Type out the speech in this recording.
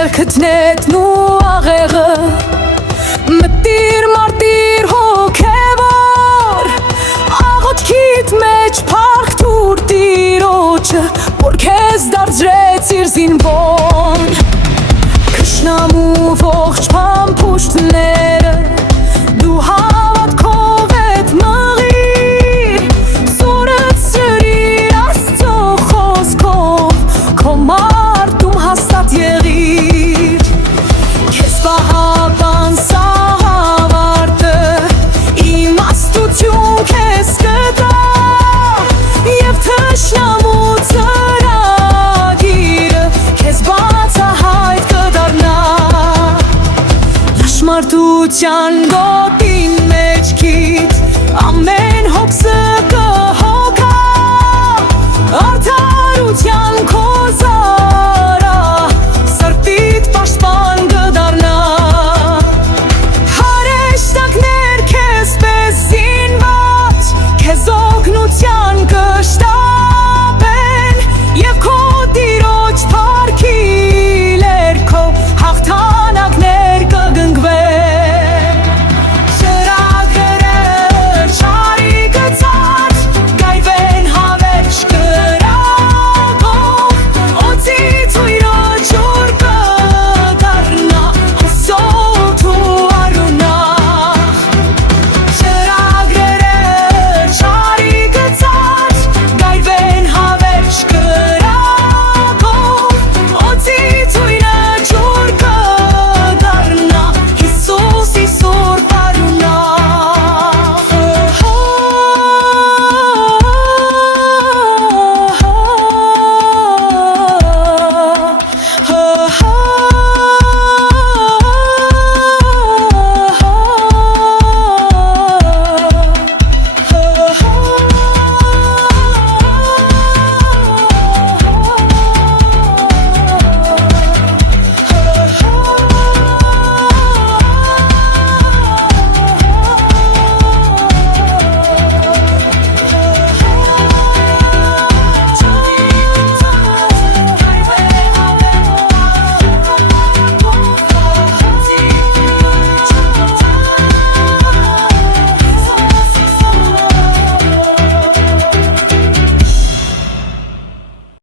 Ձերքթնետն ու աղեղը մտիր մարտիր հոգևոր աղոթքիդ մեջ փառք թուր Տիրոջը որ քեզ դարձրեց իր զինվոր Քշնամու ողջ փամփուշտները դու հավատքով էդ մղիր Սուրդ սրիր Աստծո խոսքով քո մարդում հաստատ եղիր Քեզ պահապան սաղավարտը իմաստություն քեզ կտա Եվ թշնամու ծրագիրը քեզ բացահայտ կդառնա Ճշմարտության գոտին մեջքիդ ամեն հոգսը կհոգա Արդարության քո զարա սրտիդ պաշտպան կդառնա Հարեշտակներ քեզ պես զինված քեզ օգնության կշտա